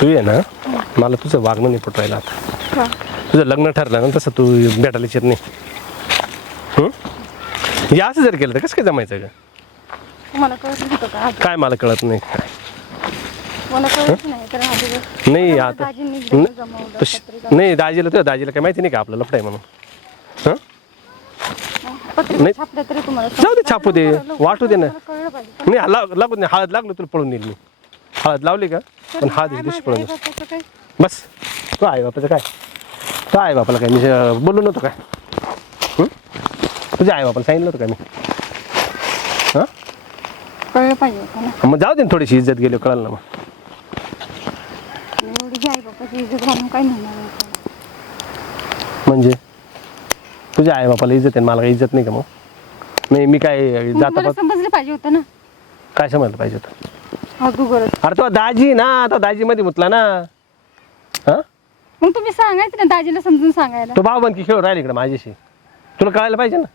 तू ये ना. मला तुझं वागणं नाही पटवायला आता. तुझं लग्न ठरलं ना तसं तू भेटायला येत नाही? हे? असं जर केलं तर कसं काय जमायचं का? काय मला कळत नाही काय? नाही नाही आता नाही दाजीला तुझ्या दाजीला काय माहिती नाही का आपलं लफड आहे म्हणून. हं? नाही. जाऊ दे. छापू दे. वाटू दे ना. नाही लागू दे हळद लागलो तुला पळून देईल मी. हळद लावली का? पण हा. आई-बापाचं काय? बस. तो आहे बापाचं काय? तो आहे बापाला काय? मी बोललो नव्हतो काय? तुझ्या आई बापाला सांगितलं होतं काय मी? हां? कळलं पाहिजे मग जाऊ दे ना थोडीशी इज्जत गेली कळलं ना मग. एवढी आई बापाची इज्जत घालून काय म्हणणार आहे? आपल्याला? म्हणजे? तुझ्या आई बापाला इज्जत आहे मला काही इज्जत नाही का मग? नाही मी काय जाता समजलं पाहिजे होतं ना. काय समजलं पाहिजे होतं? तू अरे तो दाजी ना आता दाजी मध्ये मुतला ना. हा? मग तुम्ही सांगायचं ना दाजीला समजून सांगायला. तो भाऊ बनकी खेळून राहिला इकडे माझ्याशी. तुला कळायला पाहिजे ना?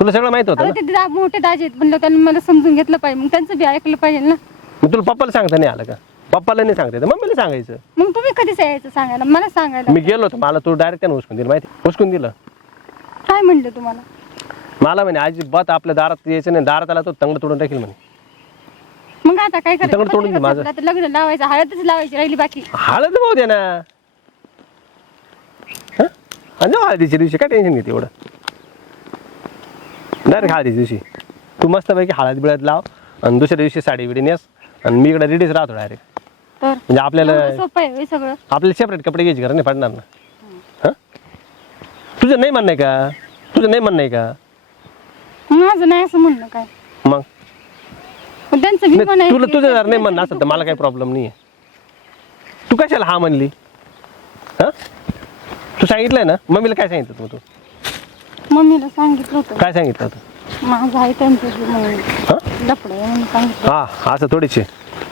तुला सगळं माहीत होतं ना? ते दा- मोठे दाजी आहेत म्हणलं त्यांनी मला समजून घेतलं पाहिजे. मग त्यांचं बी ऐकलं पाहिजे ना. मग तुला पप्पाला सांगता नाही आलं का? पप्पाला नाही सांगता येतं. मम्मीला सांगायचं. मग तुम्ही कधीच यायचं सांगायला? मला सांगायला. मी गेलो होतो मला तू डायरेक्ट त्यानं उचकून दिलं माहिती? उचकून दिलं. काय म्हणलं तुम्हाला? मला म्हणे अजिबात आपल्या दारात यायचं नाही दारात आला तो तंगड तोडून टाकील म्हणे. मग आता काय करायचं? दगड तोडून दे पत्रिका माझं. तर लग्न लावायचं हळदच लावायची राहिली बाकी. हळद भाऊ दे ना. हं? आणि जाऊ हळदीच्या दिवशी काय टेन्शन घेते एवढं? डायरेक्ट हळदीच्या दिवशी. तू मस्तपैकी हळद बिळद लाव आणि दुसऱ्या दिवशी साडी बिडी नेस आणि मी इकडे रेडीच राहतो डायरेक्ट तर? म्हणजे आपल्याला एवढं सोपं आहे सगळं. आपल्याला सेपरेट कपडे घ्यायची गरज नाही पडणार ना. हं? तुझं नाही म्हणणं आहे का? तुझं नाही म्हणणं आहे का? माझं नाही असं म्हणणं काय. मग? पण त्यांचं नाही, पण आहे तुला तुझं जर नाही म्हणणं बी असेल तर मला काही प्रॉब्लेम नाही आहे तू कशाला हा म्हणली? हा? तू सांगितलंय ना? मम्मीला काय सांगितलं तू तू? मम्मीला सांगितलं होतं. काय सांगितलं होतं? माझं आहे त्यांचं हा? लपड आहे म्हणून सांगितलं. हा असं थोडीशी.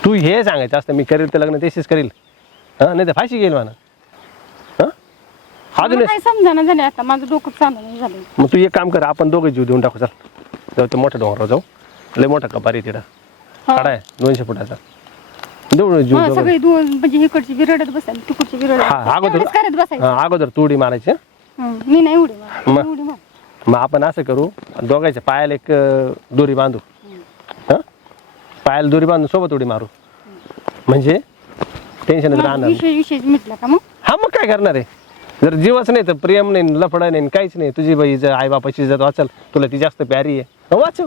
तू हे सांगायचं असतं मी करेल तर लग्न तेशीच करील. हा? नाही तर फाशी घेईल म्हणा. हा? अजून मला समजाना झालं आता माझं डोकं नाही झालं मग तू एक काम कर आपण दोघं जीव देऊन टाकू चल. जाऊ ते मोठ्या डोंगरावर जाऊ. लय मोठा कपारी तिथं. आहे दोनशे फुटाचा देऊ जीव हा, दोघं सगळी दोन म्हणजे इकडची बिरडत बसायला तिकडची बिरडत हा बसायला. अगोदर एवढंच करत बसायचं हा अगोदर तू उडी मारायची हं? हं, मी नाही उडी मारत. मग? मी उडी मार मग आपण असं करू दोघांच्या पायाला एक अं, दोरी बांधू हं? पायाला दोरी बांधून सोबत उडी मारू म्हणजे टेन्शन राहणार नाही. विषय विषय मिटला का मग हा मग काय करणार आहे जर जीवच नाही तर प्रेम नाही लफडा नाही काहीच नाही तुझी बाई जर आई बापाची इज्जत वाचल तुला ती जास्त प्यारी आहे मग वाचव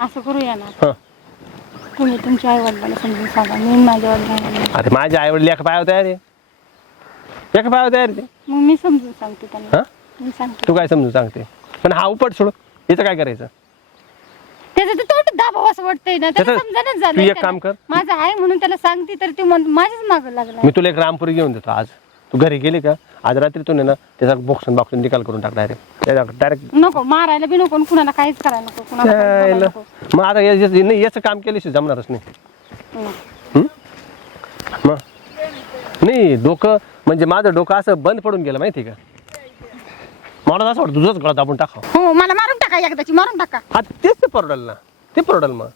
असं करूया ना हं. तुम्ही तुमच्या आई वडिलांना समजून सांगा. मी माझ्या वडिलांना अरे माझ्या आई वडील एका पायावर तयार आहे. एका पायावर तयार आहे ते. मग मी समजून सांगते त्यांना. हा? मी सांगते. तू काय समजून सांगते? पण हा उपट सोड. याचं काय करायचं? त्याचं तर तोंड दाबाव असं वाटतंय ना. त्याला त्याचं- समजायलाच तू झालं एक काम कर. माझं आहे म्हणून त्याला सांगते तर ते माझ्याच मागं लागला मी तुला एक रामपुरी घेऊन देतो आज. तू घरी गेली का? आज रात्री तू ना त्याचा बॉक्सन बॉक्सन निकाल करून टाक डायरेक्ट डायरेक्ट नको मारायला बी नको आणि कुणाला काहीच करायला नको कुणाला काहीच बोलायला नको. मग आता या- या- नाही याचं काम केल्याशिवाय जमणारच नाही. मग? नाही डोकं म्हणजे माझं डोकं असं बंद पडून गेलं माहिती का? मला असं वाटतं तुझंच गळत आपण टाकाव. हो मला मारून टाका एकदाची मारून टाका. हा तेच ते परवडल ना. ते परवडल मग.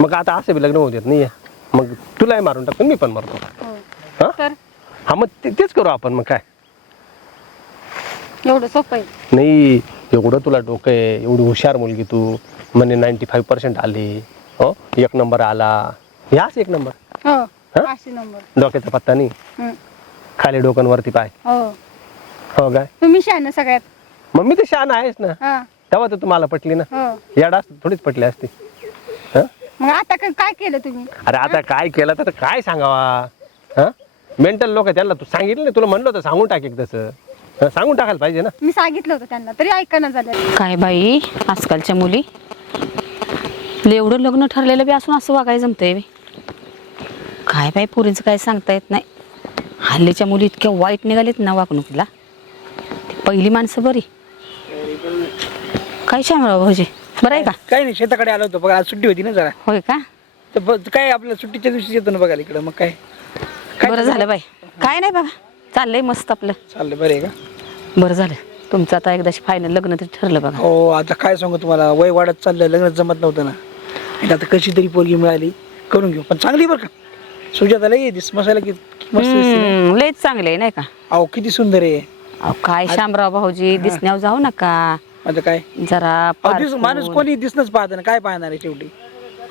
मग आता असं बी लग्न होऊ देत नाही मग तुलाही मारून टाकतो मी पण मारतो. हो. हा? तर? हा मग ते- तेच करू आपण मग काय? एवढं सोपं आहे. नाही एवढं तुला डोकं आहे एवढी हुशार मुलगी तू. म्हणे नाईन्टी फाईव्ह पर्सेंट आली. हो एक नंबर आला. याच एक नंबर? हो हा? नंबर. डोक्याचा पत्ता नाही. खाली डोक्यांवरती पाय. हो. हो काय? तुम्ही शहाणं सगळ्यात. मग मी तर शान आहेस ना. हा. तेव्हा तर तुम्हाला पटली ना. हो. याड थोडीच पटली असती. हं? मग आता काय केलं तुम्ही? अरे आता काय केलं तर काय सांगावा? हा? मेंटल लोक त्यांना तू सांगितलं नाही तुला म्हणलं होतं सांगून टाक एक तसं. हं, सांगून टाकायला पाहिजे ना. मी सांगितलं होतं त्यांना तरी ऐकणं झालं. काय बाई आजकालच्या मुली? एवढं लग्न ठरलेलं बी असून असं वागायला जमतंय बी. काय बाई पुरींचं काय सांगता येत नाही. हल्लीच्या मुली इतक्या वाईट निघालीत ना वागणुकीला. ती पहिली माणसं बरी. काय शामराव भाऊजी बरं आहे का? काही नाही शेताकडे आलो होतो बघा आज सुट्टी होती ना जरा. होय का? तर ब- काय आपल्या सुट्टीच्या दिवशी येतो ना बघायला इकडं मग काय काय? बरं झालं बाई. काय नाही बघा चाललंय मस्त आपलं. चाललंय बरं आहे का? बरं झालं. तुमचं आता एकदाशी फायनल लग्न तरी ठरलं बघा. हो आता काय सांगू तुम्हाला? वय वाढत चाललंय लग्न जमत नव्हतं ना. आणि आता कशी तरी पोरगी मिळाली करून घेऊ. पण चांगली बरं का? सुजाताला ये दिस मसाला किती मस्त दिसते ना. हम्म, लयच चांगले नाही का? अहो किती सुंदर आहे. अहो काय शामराव भाऊजी दिसण्यावर जाऊ नका. आता काय? जरा अहो, दिस पारखून. माणूस कोणी दिसणंच पाहत ना काय पाहणार आहे शेवटी?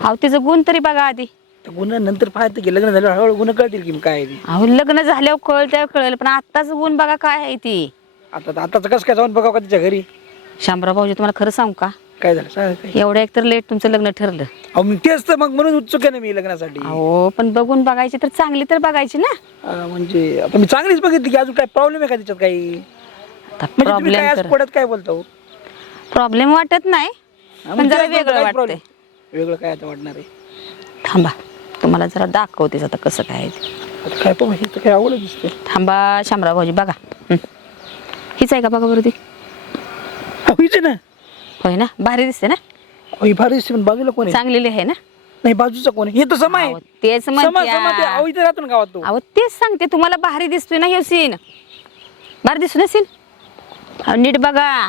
अहो तिचं गुण तरी बघा आधी. तर गुन्हा नंतर पाहतं की लग्न झालं हळूहळू गुन्हा कळतील की काय आहे ते. अहो लग्न झाल्यावर कळ त्यावर कळेल पण आत्ताच गुण बघा काय आहे ती. आता आताच कसं काय जाऊन बघावं का तिच्या घरी? शामराव भाऊजी तुम्हाला खरं सांगू का? काय झालं? सांगा काय एवढं एकतर लेट तुमचं लग्न ठरलं. अहो मग तेच तर मग म्हणून उत्सुक आहे ना मी लग्नासाठी. अहो पण बघून बघायची तर चांगली तर बघायची ना. अं, म्हणजे आता मी चांगलीच बघितली की अजून काय प्रॉब्लेम आहे का त्याच्यात काही? म्हणजे तुम्ही प्रॉब्लेम काय तर आज पडत काय बोलतो प्रॉब्लेम वाटत नाही हा, पण मग जरा तेच म्हणतो, वेगळं काय वाटतंय? वेगळं काय आता वाटणार आहे? थांबा. तुम्हाला जरा दाखवतेच आता कसं काय आहे ते. आता काय पण हे तर काय दिसते थांबा शामराव भाऊजी बघा. हं. हीच आहे का बघा बरं ती? ना. होय ना? भारी दिसते ना? अहो, ही भारी दिसते पण बाजूला कोण आहे? चांगलेली आहे ना? नाही बाजूचा कोण आहे? हे तर समा आहे. अहो, तेच समा समा ते म्हणते अहो इथे राहतो ना गावात तो. अहो तेच सांगते तुम्हाला भारी दिसतोय ना हे सीन भारी दिसतो ना सीन नीट बघा.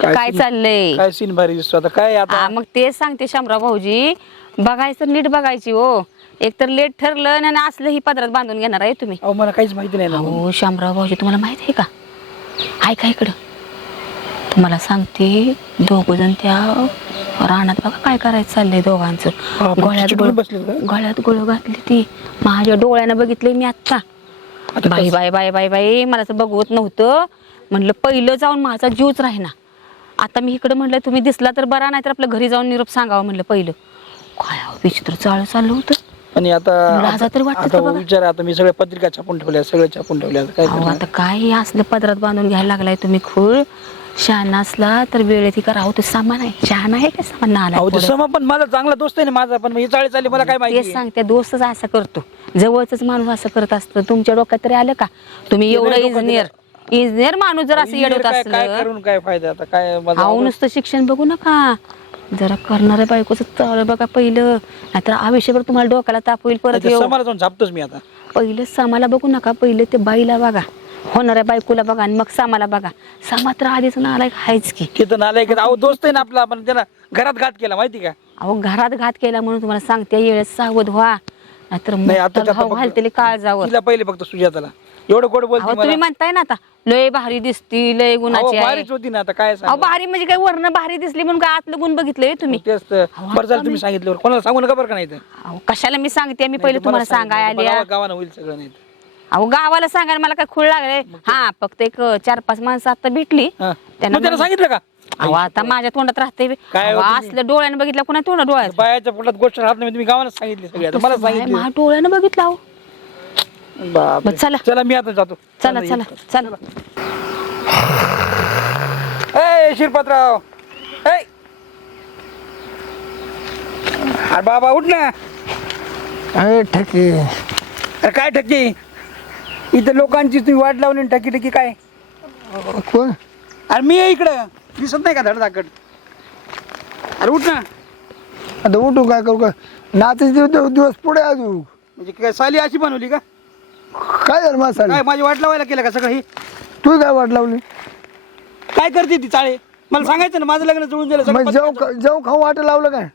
काय चाललंय? काय सीन भारी दिसतो? आता काय आता? मग तेच सांगते शामराव भाऊजी. बघायचं नीट बघायची हो. एकतर लेट ठरलं आणि असलं ही पदरात बांधून घेणार आहे तुम्ही. अहो मला काहीच माहिती नाही ना हो शामराव भाऊजी तुम्हाला माहीत आहे का? ऐका इकडं. तुम्हाला सांगते दोघ जण त्या रानात बघा काय करायचं चाललंय दोघांचं. बापरे, गळ्यात चिटकून गळ- बसलेत का? गळ्यात गोळ घातली ती. माझ्या डोळ्यानं बघितलंय मी आत्ता. आता बाई बाई बाई बाई बाई मला तर बघवत नव्हतं. म्हणलं पहिलं जाऊन माझा जीवच राहीना. आता मी इकडे म्हणलं तुम्ही दिसला तर बरा नाही तर आपल्या घरी जाऊन निरोप सांगावं म्हणलं पहिलं. काय अहो, विचित्र चाळ चाललं होतं. आणि आता लाजा तरी वाटते आता का बघा? विचार आता मी सगळ्या पत्रिका छापून ठेवल्या सगळं छापून ठेवल्या. आता काय अहो करणार? आता काय हे असलं पदरात बांधून घ्यायला लागलाय तुम्ही खूळ. शहाणा असला तर वेळेत करा. अहो तो सामान आहे. शहाणा आहे का सामान? ना अहो ते आला समा पण मला चांगला दोस्त आहे ना माझा पण हे चाळे चालले मला काय तेच माहिती सांगते दोस्तच असा करतो. जवळच माणूस असं करत असतं. तुमच्या डोक्यात तरी आलं का? तुम्ही एवढं डोक्यात इंजिनियर इंजिनियर माणूस जर असं engineer येडवत काय काय असलं करून काय फायदा आता? काय माझा अहो नुसतं शिक्षण बघू नका. जरा करणाऱ्या बायकोचं चाळ बघा पहिलं. नाहीतर आयुष्यभर तुम्हाला डोक्याला ताप होईल परत येऊ. समाला जाऊन छापतोच मी आता. पहिलं सामाला बघू नका पहिलं ते बाईला बघा. होणाऱ्या बायकोला बघा आणि मग सामाला बघा. सामा तर आधीच नालायक आहेच की. ते तर नालायक. अहो दोस्त आहे ना आपला पण त्याला घरात घात केला माहिती का? अहो घरात घात केला म्हणून तुम्हाला सांगते येळेत सावध व्हा. नाहीतर नाही आता भाव घालतेले काळजावर. तिला पहिले फक्त सुजाताला. एवढं गोड बोलते अहो मला. तुम्ही म्हणताय ना आता लय भारी दिसती लय अहो, गुणाची आहे भारीच होती ना आता काय अहो सांगू? भारी म्हणजे काय वर्ण भारी दिसली म्हणून काय आतलं गुण बघितलंय तुम्ही? तेच तर. अहो, बरं झालं आता तुम्ही मी- सांगितलं कोणाला सांगू नका बरं का नाही तर. अहो कशाला मी सांगते? मी पहिले तुम्हाला सांगाय सांगितलं, आल्या. गावा- गावानं होईल सगळं नाही तर. अहो गावाला सांगायला मला काय खूळ लागले हा फक्त एक चार पाच माणसं आता भेटली. हा. त्यांना मग त्याला मग- सांगितलं का? अहो आता माझ्या तोंडात राहते काय अहो, हो? असलं डोळ्यानं बघितलं कोणा तोंड डोळ्यात बायाच्या पोटात गोष्ट राहत नाही तुम्ही गावाला सांगितली सगळी. आता मला सांगितली. माझ्या डोळ्यानं बघितलं अहो. बापरे. बरं, चला. चला मी आता जातो. चला चला चला. ए शिरपतराव. ए. अरे बाबा उठ ना. अरे ठकी. अरे काय ठक्की इथं लोकांची तुम्ही वाट लावली आणि ठकी ठकी काय? कोण? अरे मी आहे इकडं. दिसत नाही का धडधाकट अरे उठ ना. आता उठू काय करू नाचच दिवस दिवस पुढे अजून. म्हणजे काय साली अशी बनवली का? काय झालं काय मसाला माझी वाट लावायला केलं का सगळं हे? तू काय वाट लावली? काय करते ती चाळे? मला सांगायचं ना माझं लग्न जुळून दिलं मग सगळं जेव जेव खाऊ वाट लावलं काय?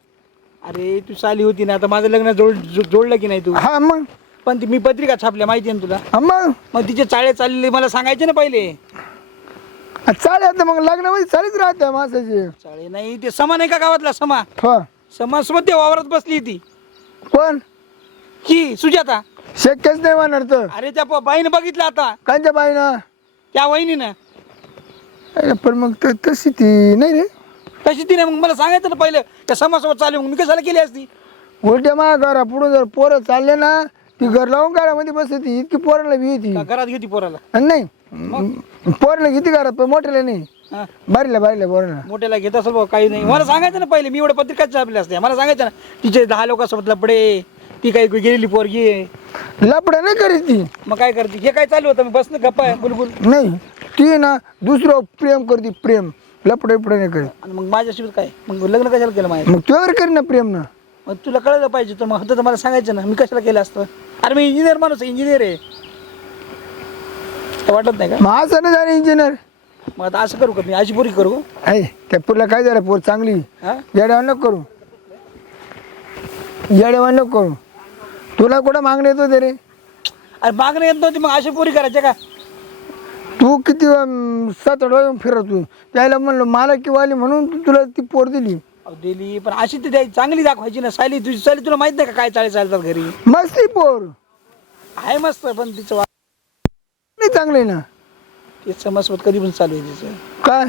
अरे तू साली होती ना आता माझं लग्न जोड जो- जोडलं की नाही तू? हा मग? पण ती मी पत्रिका छापल्या माहिती आहे ना तुला? हा मग? मग तिचे चाळे चाललेले मला सांगायचे ना पहिले. चालेल आता मग लग्नामध्ये चालीच राहते माणसाची चाळे नाही ते समा नाही का गावातला समा? हो. समाजसोबत ते वावरात बसली ती कोण? की सुजाता. शक्यच नाही म्हणणार तर. अरे त्या प- बाईनं बघितलं आता. कांच्या बाईनं? त्या वहिनीनं. अरे पण मग त- तशी ती नाही रे. तशी तिने मग मला सांगायचं ना पहिलं. त्या समाजसोबत चालू मग मी कशाला केली असती? उलट्या मा घरा पुढे जर पोरं चालले ना ती घर लावून घरामध्ये बसते इतकी पोराला भी का घरात घेती पोराला. आणि नाही. पोराला किती घरात पण मोठ्याला नाही. हा. बारीला बारीला पोराला मोठ्याला घेत असेल भाऊ काही नाही. मला सांगायचं ना पहिले. मी एवढं पत्रिका छापल्या असते मला सांगायचं ना तिचे दहा लोकांसोबत लपडे. ती काही गेलेली पोरगी आहे. लपडा नाही करीत ती. मग काय करते? हे काय चालू होतं? मी बसणं गप्पा आहे बुलबुल. नाही ती ना दुसरं प्रेम करते प्रेम. लपडे लपडे नाही करीत. आणि मग माझ्याशी काय? मग लग्न कशाला केलं माझ्या मग तुझ्यावर करी ना प्रेम ना. मग तुला कळलं पाहिजे तर मग होतं तर मला सांगायचं ना मी कशाला केलं असतं? अरे मी इंजिनियर माणूस आहे इंजिनियर आहे. काय वाटत नाही का? मग असं नाही झालं इंजिनियर मग आता असं करू का मी? अशी पोरी करू? आहे त्या पोरला काय झालं? पोर चांगली. हा? येड्यावर नको करू. येड्यावर नको करू. तुला कुठं मागणी येतो ते रे अरे मागणं येत नव्हती मग अशी पोरी करायच्या का? तू किती सात आठ वेळा फिरत तू. त्याला म्हणलं मला किंवा आली म्हणून तू- तुला ती पोर दिली. अहो, दिली पण अशी ती द्यायची चांगली दाखवायची ना सायली तुझी सायली तुला माहीत नाही का काय चाळे चालतात घरी? मस्ती पोर. आहे मस्त पण तिचं वा- नाही चांगली ना. तिचं मस्त कधी पण चालू आहे तिचं. काय?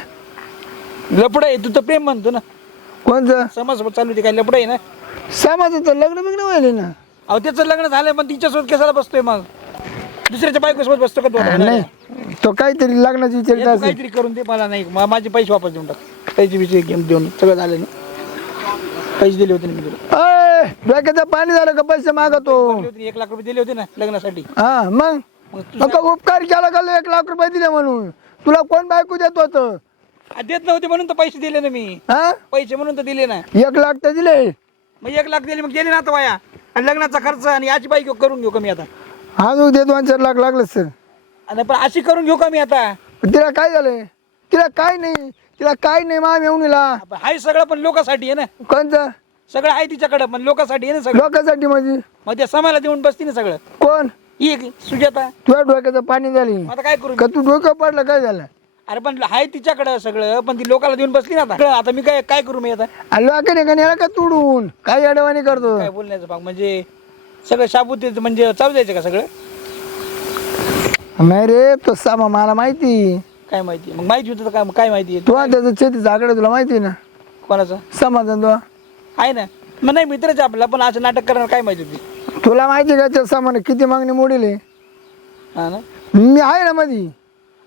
लपड आहे तू तर प्रेम म्हणतो ना. कोणचं? समज चालू आहे ती काय लपड आहे ना? समाजाचं लग्न बिग्न व्हायले ना. अहो त्याचं लग्न झालंय पण तिच्यासोबत कशाला बसतोय मग? दुसऱ्याच्या बायकोसोबत बसतो का तू? नाही तो काहीतरी लग्नाची ये विचारित तू असेल. काहीतरी करून दे मला नाही मा- माझे पैसे वापस देऊन टाक. पैसे बिचे घेऊन देऊन सगळं झालं ना पैसे दिले होते ना मी तुला. अय, डोक्याचं पाणी झालं का पैसे मागतो? दिले होते ना, एक लाख रुपये दिले होते ना लग्नासाठी. हा मग? तू उपकार केला का एक लाख रुपये दिले म्हणून? तुला कोण बायको देत होत? आ, देत नव्हते म्हणून तर पैसे दिले ना मी. हा? पैसे म्हणून तर दिले ना. एक लाख तर दिले. मग एक लाख दिले मग गेले ना आता वाया. आणि लग्नाचा खर्च आणि याची बाईक करून घेऊ का मी आता. अजून दे दोन चार लाख लागलं सर. आणि पण अशी करून घेऊ का मी आता. तिला काय झालंय? तिला काय नाही. तिला काय नाही मा मेवणीला आपण हाय सगळं पण लोकांसाठी आहे ना. कोणचं सगळं आहे तिच्याकडे पण लोकांसाठी आहे ना सगळं. लोकांसाठी माझी. मग त्या समाला देऊन बसते ना सगळं. कोण? ही सुजाता. तुझ्या डोक्याचं पाणी झाली. मग आता काय करू का तू डोकं पडलं काय झालं? अरे पण आहे तिच्याकडं सगळं पण ती लोकांना देऊन बसली ना आता. आता मी काय काय करू मी आता? लोकांनी का नेला का तुडून? काय अडवाणी करतो? काय बोलण्याचं भाग म्हणजे सगळं शाबूत म्हणजे चालू द्यायचं का सगळं? नाही रे तो सामा मला माहिती. काय माहिती? मग माहिती होतं तर काय काय माहिती आहे? तू आणि त्याचं शेती झाकडे तुला माहिती आहे ना? कोणाचं? समाधान तुला आहे ना? मग नाही मित्रच आहे आपला पण असं नाटक करणार काय माहिती होती? तुला माहिती का त्या सामान किती मागणी मोडील? आहे? हा ना? मी आहे ना मधी.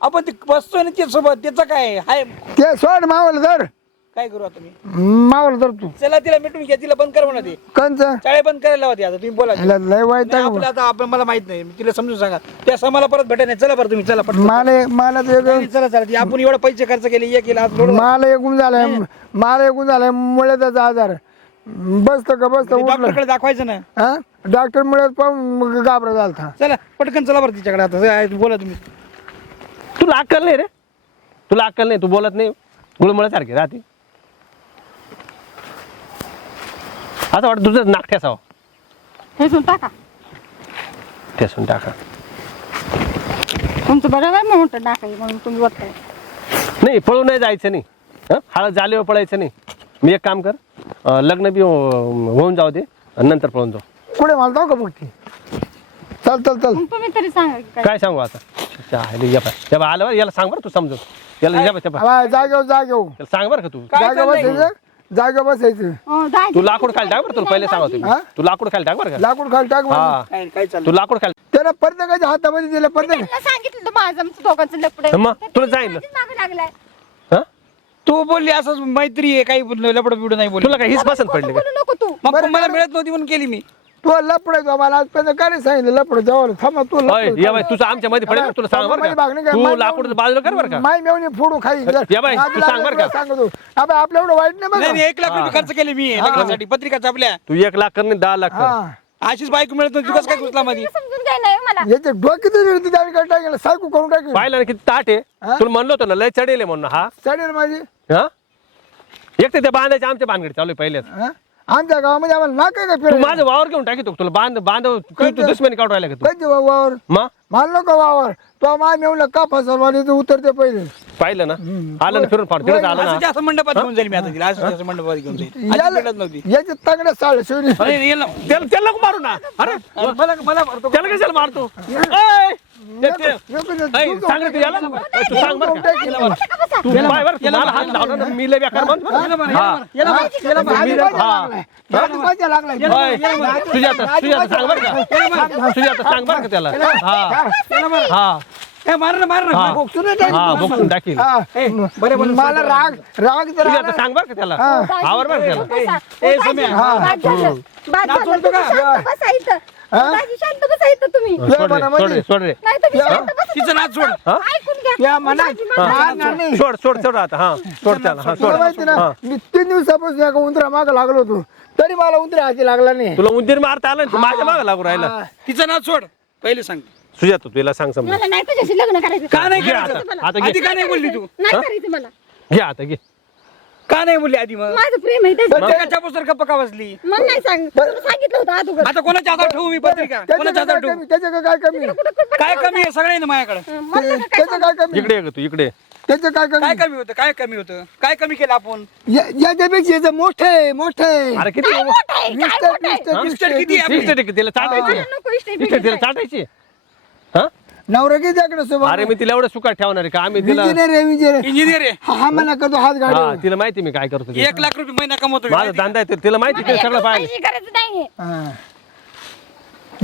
आपण ते बसतोय ना ते सोबत त्याचं काय? हाय. ते सोड मावलं धर काय करू आता मी? मावलं धर तू. चला तिला मिटून घ्या तिला बंद कर म्हणा ते. कंच चाळे बंद करायला होती आता तुम्ही बोला लय वाईट नाही, आहे आपलं आता आपण मला माहीत नाही. तिला समजून सांगा. त्या समाला परत भेटाय नाही. चला बरं तुम्ही चला पटकन. मला मला ते नाही, चला चला. ती आपण एवढे पैसे खर्च केले हे केलं आज थोडं मला एकूण झालाय. मला एकूण झालाय मुळे त्याचा आजार. बसतो का बसतो? उठलं. डॉक्टरकडे दाखवायचं ना. हा? डॉक्टर मुळे पाहून मग घाबरा झालता चला पटकन चला बरं तिच्याकडे आता. काय बोला तुम्ही. तुला अक्कल नाही रे. तुला अक्कल नाही तू बोलत नाही. गुळमळ्यासारखी राहते. असं वाटतं तुझं नाक ठेसावं. हे टाका. ठेसून टाका. तुमचं बरोबर आहे म्हणून टाका म्हणून तुम्ही बघताय नाही पळून नाही जायचं नाही. हं? हळद झाल्यावर पळायचं नाही. मी एक काम कर अं, लग्न बी हो- होऊन जाऊ दे आणि नंतर पळून जाऊ. पुढे मला जाऊ का. बघ चल चल चल. मग तुम्ही तरी सांगा की काय. काय सांगू आता? अच्छा, हे या बाय. या बाय, आलं बरं याला सांग बरं तू समजून. याला या बाय, त्या बाय. आवाज जागेव जागेव याला सांग बरं का तू. जागा बसायचं? जागा बसायचं. अं, दाजी, तू लाकूड खाली टाक बरं तुला पहिले हा? तू लाकूड खाली टाक बरं का? लाकूड खाली टाक. हा. काय काय चाललं तू लाकूड खाली त्याला प्रत्येकाच्या हातामध्ये दिलं? प्रत्येक त्यांना सांगितलं तर माझं आमचं दोघांचं लपड. मग तुला जाईल लागलाय. हा? तू बोलली असंच मैत्री आहे काही लपड बिडू नाही बोलली. तुला काय हीच पसंत पडली का? बोलू नको तू. मग मला मिळत नव्हती म्हणून केली मी. तू लपड मला आजपर्यंत काय नाही सांगितलं लपड जाऊ थांबा तू अय, लफडं या बाय तुझं आमच्या मध्ये पडेल तुला सांग बरं का. काय? तू लाकूड बाजूला कर बरं का. माय मेवणी फोडू खाई. या बाई, तू सांग बरं का? सांगतो. अबे आपल्या एवढं वाईट नाही नाही बघा नाही, एक लाख रुपये खर्च केले मी लग्नासाठी पत्रिका छापल्या. तू एक लाख कर नाही दहा लाख कर. हा. अशीच बायको मिळत नव्हती कसं काय घुसला मध्ये समजून घ्याय नाही मला. याचे डोक्यात त्याने काय टाकेल सायकू करून टाकेल. पाहिलं ना किती ताट आहे. हा? तुला म्हणलो होतो ना लय चढेल आहे म्हणून हा. चालेल माझी. हा? एक तर ते बांधायचे आमच्या बांधकडे चालू आहे पहिलेच. हा? आमच्या गावामध्ये आम्हाला ना काय काय तू फिरायला? माझं वावर घेऊन टाकी तुला बांध बांध तू तू दुश्मनी काढून राहिला का तू? कधी वावर? मग मानलो का वावर. तो माय मेवला का फसलवाली तू उतरते पहिले. पाहिलं ना? आलं ना फिरून फाड तिकडे आलं ना? जास्त मंडपात घेऊन जाईल मी आता तिला. असं जास्त मंडपात घेऊन जाईल. याचे तगड्या साळ शिवली. अरे, याला- त्याला त्याला नको मारू ना. अरे मला मला? त्याला कशाला मारतो? सांग रे तू याला तू सांग बरं का? तू पाय बरं मला हात लावला ना मी लय बेकार म्हणतो बरं. हा. लागलाय. ऐ, सुजाता सुजाता सांग बरं का? सुजाता सांग बरं का त्याला? हा. हा. हा. हा बोक्सून टाकील बरे बोल मला राग राग जर सुजाता आला- सांग बरं का त्याला? आवर बरं का त्याला? का? दाजी शांत बसायचं तुम्ही. या सोड रे, मनामध्ये- सोड रे, सोड रे. नाही तुम्ही शांत बसा. तिचं नाच सोड. हा? ऐकून घ्या. या मनात. दाजी, माझं- हा, ना, नाही. सोड सोड सोड आता. हा सोड त्याला. हा तुला माहिती सोड ना हा. मी तीन दिवसापासून एका उंदरा माग लागलो होतो. तरी मला उंदरा हाती लागला नाही. तुला उंदीर मारता आला ना, तू माझ्या मागे लागू राहिला. तिचं नाच सोड. पहिले सांग. सुजाता तुला सांग समजा मला नाही तुझ्याशी लग्न करायचं. का नाही घे करायचं? आता आता आधी घे का नाही बोलली तू? नाही करायचं मला. घे आता घे. का नाही बोलली आधी मग? माझं प्रेम आहे त्याच्यावर. प्रत्येकाच्या पुस्तक बसली? मग नाही सांग. तुला सांगितलं होतं अगोदर. आता कोणाच्या हातात ठेवू मी पत्रिका? कोणाच्या हातात काय ठेवू? कमी? त्याचं काय कमी? काय कमी आहे? सगळे ना माझ्याकडे. काय त्याचं काय कमी? इकडे ये ग तू इकडे त्याचं काय काय कमी कमी होतं? काय कमी होतं? काय कमी केलं आपण? या- याच्यापेक्षा याचं मोठं आहे मोठं आहे. अरे किती काय मोठं? आहे, काय मिस्टर किती आहे? तिला चाटायची मला नको इष्ट इकडे तिला चाटायची? हा? नवरा किती त्याकडे सोबत? अरे मी तिला एवढं सुखात ठेवणार आहे का? आम्ही तिला इंजिनियर आहे इंजिनियर इंजिनियर आहे. हा हा मला करतो हात हा गाडी तिला माहिती मी काय करतो ते. एक लाख रुपये महिना कमवतो माझा धंदा आहे तिला माहिती ते सगळं पाहिलं. पैशाची गरज नाहीये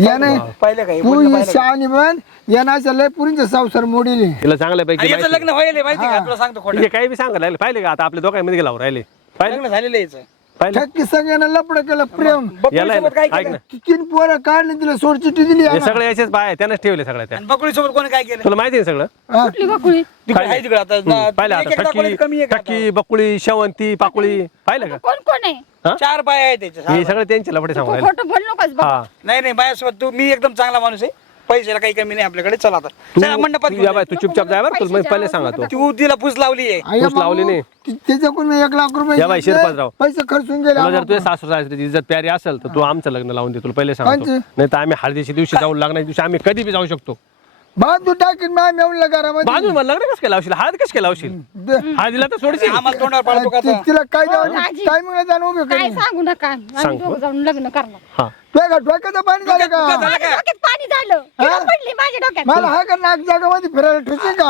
या नाही. पाहिलं तू ही? शहाणी बन. या नाच्या लय पुरींचा संसार मोडीले. तिला चांगल्यापैकी आणि याचं माहिती लग्न व्हायला माहिती का? तुला सांगतो खोटं. काही बी सांगायला लागले पाहिले का? आता आपल्या दोघांमध्ये गेला राहिले. पाहिले लग्न झालेलं आहे याचं. पाहिले? सगळ्यांना लपड केलं प्रेम. याला आहे बकुळीसोबत काय ना, ऐक केलं? ना. तीन पोरं काढली तिला सोडचिट्टी दिली हे. सगळे बाय त्यानंच ठेवले सगळ्या त्या. आणि बकुळीसोबत कोणी काय केलं? तुला माहिती आहे ना सगळं. कुठली बकुळी? तिकडे आहे तिकडे आता हम्म, पाहिलं एक- आता दाखवलं कमी आहे आता? बकुळी शेवंती पाकुळी पाहिलं का? कोण कोण आहे? चार पाय आहेत त्याचे हे सगळे त्यांचे लफडे सांगू तू राहिले खोटं बोल नकोस बघ. हा. नाही नाही माझ्यासोबत तू मी एकदम चांगला माणूस आहे. पैशाला काही कमी नाही आपल्याकडे चला आता तू चला मंडपात तू घेऊन या बाय जा. तू चुपचाप जाय बरं तुला मी पहिले सांगतो तू तिला फुस लावली आहे ऊस लावली नाही. ती- त्याच्याकडून मी एक लाख रुपये या बाई, घेतले. पैसे खर्चून गेले तुला जर. तुझ्या सासू सासऱ्याची इज्जत प्यारी असेल तर तू आमचं लग्न लावून दे तुला पहिले सांगतो कांची? नाही तर आम्ही हळदीच्या दिवशी जाऊ लागणार दिवशी आम्ही कधी बी जाऊ शकतो बांधून टाकीन मॅम येऊन घरामध्ये. बांधून मला लग्न कसं काय लावशील? हळद कसं काय लावशील? दे. हळदीला तर सोडशील? आम्हाला तोंडावर पडतो का ती- आता? तिला काय हो, दाजी. टायमिंगला जाणं उभे काय करीन. सांगू नका आम्ही. सांग. दोघं जाऊन लग्न करणार. हा. तुझ्या का डोक्याचं पाणी झालं डोक्यात- का? डोक्यात- माझ्या डोक्यात पाणी झालं. किडा पडली माझ्या डोक्यात? मला हा का नाक जागामध्ये फिरायला ठेवते का?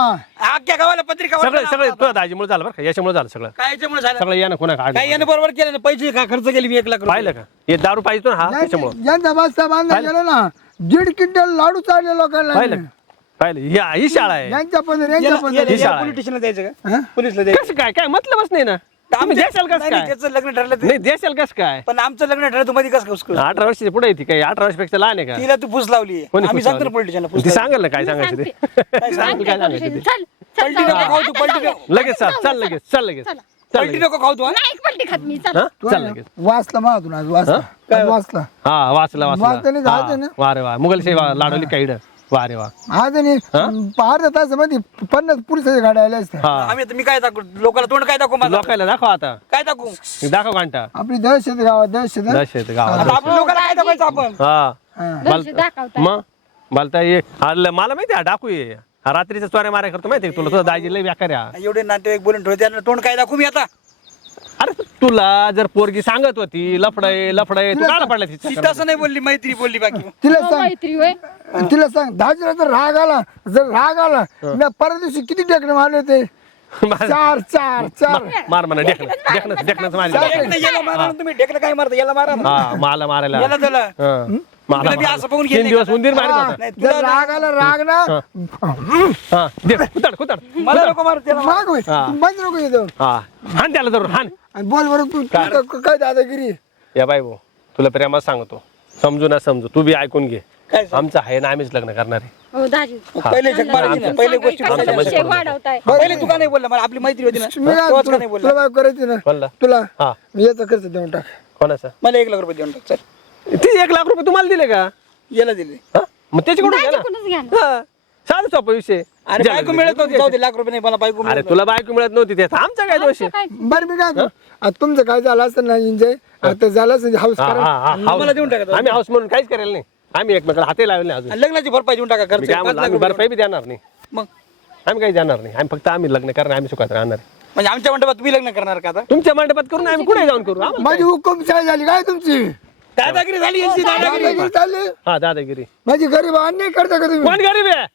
अख्ख्या गावाला पत्रिका सगळं वाटणार सगळं. तुझ्या दाजीमुळे झालं बरं का? याच्यामुळे झालं सगळं. काय याच्यामुळे झालं? सगळं यानं कोणा काय यानं बरोबर केलं ना? पैसे का खर्च केली मी एक लाख रुपये? पाहिलं का? हे दारू पाहिजे ना हा त्याच्यामुळं. ज्यांचा बांधला गेला ना दीड क्विंटल लाडू चालले लोकांना. पाहिलं का? पाहिलं ही ही शाळा आहे यांच्या पण यांच्या याला- पण याला- ही याला शाळा आहे. पोलीस स्टेशनला द्यायचं का हा? पोलीसला द्यायचं कसं काय काय मतलबच नाही ना तुम्ही द्याल कसं नाही, नाही, काय त्याचं लग्न ठरलं ते. नाही द्याल कसं काय पण आमचं लग्न ठरलं तू मध्ये कसं कसं अठरा वर्षाची पुढे येते काय अठरा वर्षापेक्षा लहान आहे का तिला तू फुस लावली कोणी आम्ही सांगतो ना लावली? पोलीस स्टेशनला फुस ती लावली. सांगाल ना काय सांगायचं ते काय सांग सांगतो? काय सांगायचं ते चल चल पलटी. नको खाऊ तू, पलटी. नको. लगेच चाल चल लगेच चल लगेच चला. पलटी लगेच नको खाऊ तू हा? नाही एक पलटी खात मी चल हा? चल लगेच वाचला आज वाचला वाचला हा वाचला वाचलं नाही, वाचला ना? हा, वा रे वा मुघलशाही वा- लाडवली काईड वा. रे वा आज आणि अर्धा तासामध्ये पन्नास पोलिसाच्या गाड्या आल्या असत्या. हा. आम्ही आता मी काय दाखवू? लोकांना तोंड काय दाखवू माझं लोकायला दाखव आता. काय दाखवू? दाखव घंटा. आपली दहशत गावात दहशत. हं? दहशत आता आपण लोकांना काय दाखवायचं आपण? हा. हा. मग? मला ये. आलं- मला माहिती आहे डाकू ये. हा रात्रीच्या चोऱ्या माऱ्या करतो माहिती तुला? तुझा दाजी लय व्याकार आहे. हा. एवढे नातेवाईक बोलून ठेवते तोंड काय दाखवू मी आता? अरे तुला जर पोरगी सांगत होती लफडय लफडय तू काढा पडला ती तसं नाही बोलली? मैत्री बोलली बाकी. तिला हो, सांग. मैत्री होय. तिला सांग दहाजीला जर राग आला जर राग आला मी परवा दिवशी किती टेकणे मारले होते? चार चार चार. मार म्हणा ढेकणं. याला मारा ना तुम्ही ढेकलं काय मारता? याला मारा ना. हा मला मारायला. याला त्याला. हा. मला तुला बी. असं बघून तीन गेले दिवस का? उंदीर मारित हा, होता. नाही, तुला जर राग आला राग ना. हा. दे कुताड कुताड मला नको मारू त्याला माग होय. हा. तू बंद नको येतो हा. हान त्याला धरून हान. आणि बोल बरं तू तू काय- काय दादागिरी? या बाई भाऊ तुला प्रेमात सांगतो. समजू ना समजू तू बी ऐकून घे. काय सांग? आमचं आहे ना आम्हीच लग्न करणार आहे. हो दाजी. पहिले जग मारायची ना पहिले गोष्टी कशाला बोलायच्या. आमच्यामध्ये विषय वाढवताय. पहिले तू का नाही बोलला? मला आपली मैत्री होती ना. मी काय तेव्हाच का तुला नाही तुला बोलला बाय करायची ना? बोलला. तुला हा. मी याचा खर्च देऊन टाक. कोणाचा? मला एक लाख रुपये देऊन टाक चल. ती एक लाख रुपये तुम्हाला दिले का? याला दिले. हा? मग त्याच्याकडून घे ना. दाजीकडूनच घ्या ना. हा. साधं सोपा विषय. अरे ज्याला बायको. मिळत नव्हती जाऊ दे लाख रुपये नाही मला बायको अरे मिळत तुला बायको मिळत नव्हती त्याचा आमचा काय दोष आहे? बरं मी काय? आता तुमचं काय झालं असतं ना एन्जॉय आता झालं असं हाऊस हा, करा. हा, हा, मला. देऊन टाका. आम्ही हाऊस म्हणून काहीच करेल नाही. आम्ही एकमेकाला हाते लावले नाही अजून. आणि लग्नाची भरपाई देऊन टाका मी खर्च काय पाच म्हणलं लाख आम्ही रुपये बरं बी देणार नाही. मग? आम्ही काही जाणार नाही. आम्ही फक्त आम्ही लग्न करणार आम्ही सुखात राहणार. म्हणजे आमच्या मंडपात तुम्ही लग्न करणार का आता? तुमच्या मंडपात करून आम्ही कुठे जाऊन करू? आम्हाला माझी हुकुमशाही झाली काय तुमची? दादागिरी झाली यांची दादागिरी दादागिरी. चालली. हा दादागिरी. माझी गरीब अन्याय करता का तुम्ही? कोण गरीब आहे?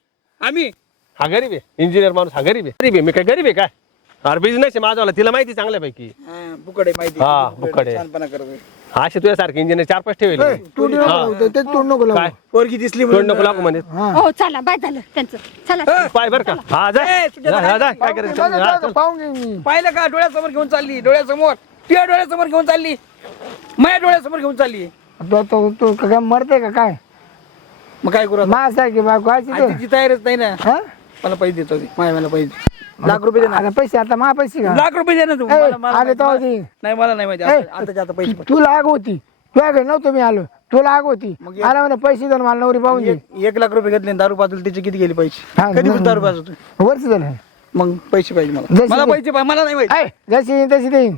आम्ही. हा गरीब आहे. इंजिनियर माणूस हा गरीब आहे. गरीब आहे. मी काय गरीब आहे काय अरे बिझनेस आहे माझावाला तिला माहिती चांगल्यापैकी. हा, बुकडे माहिती. हा, बुकडे. छानपणा करतोय. असे तुझ्यासारखे इंजिनियर चार पाच ठेवले ए, तू नको लावू, ते तू नको लावू. काय? पोरगी दिसली तोंड नको लागू म्हणे. हो. चला बाय झालं त्यांचं. चला. पाय बर का. हा जा. ए, सुट्ट्या जा, काय करायचं? हा, चल. पाहून मी. पाहिलं का? डोळ्यासमोर घेऊन चालली. डोळ्यासमोर. तुझ्या डोळ्यासमोर घेऊन चालली. माझ्या डोळ्यासमोर घेऊन चालली. तो तो तू काय मरते का काय? मग काय करू आता? माझ्यासारखी बायको. तिची तयारीच नाही ना. हा? मला पैसे देतो ती. माझ्या मला पैसे. लाख रुपये दे ना. आता पैसे आता मा पैसे का? लाख रुपये दे ना तू. ए, मला- मला- आले तेव्हा दे. नाही मला नाही माहिती. आता आता आता पैसे तू- तू लाग होती. तुझ्या घरी नव्हतो मी आलो. तू लाग होती. मग आला म्हणे पैसे देऊन मला नवरी पाहून दे. एक एक लाख रुपये घेतले आणि दारू पाजून त्याचे किती गेले पैसे? कधी दारू पाजतो वर्ष झालं. मग पैसे पाहिजे मला. जशी- मला पैसे पाहिजे मला नाही माहिती. ऐ, जशी येईन तशी देईन.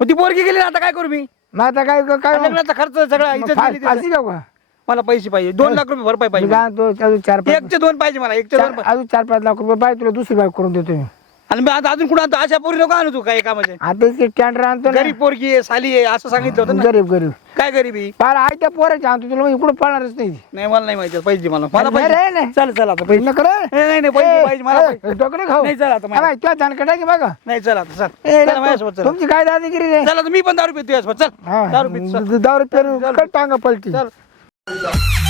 मग ती पोरगी गेली ना आता काय करू मी? मग आता काय काय लग्नाचा खर्च सगळा का मला पैसे पाहिजे. दोन लाख रुपये भरपाई मी पाहिजे काय म्हणतो, अजून चार पाच एकचे दोन पाहिजे मला एकचे दोन चार- अजून चार पाच लाख रुपये पाहिजे तुला दुसरी बाईक करून देतो मी. आणि मी आता अजून कुठं आणतो अशा पोरी नको आणू तू काय कामाचे. आता ते टेंडर आणतो ना. गरीब पोरगी आहे साली आहे असं सांगितलं होतं ना. गरीब गरीब. काय गरीबी पार आहे त्या पोराच्या आणतो तुला मग इकडं पळणारच नाही. नाही मला नाही माहिती पैसे मला. मला नाही रे, पाहिजे नाही. चल चल आता पैसे. नकर नाही नाही, नाही पैसे पाहिजे मला पैसे. डोकडे खाऊ. नाही, चल आता जानकडे की बघा. नाही चल आता चल. ए, चल माझ्यासोबत चल. तुमची काय दादागिरी रे? चल आता मी पण दारू पितो यासोबत. चल. हा. दारू पितो चल. दारू पेरू टांगा पलटी. चल. Yeah.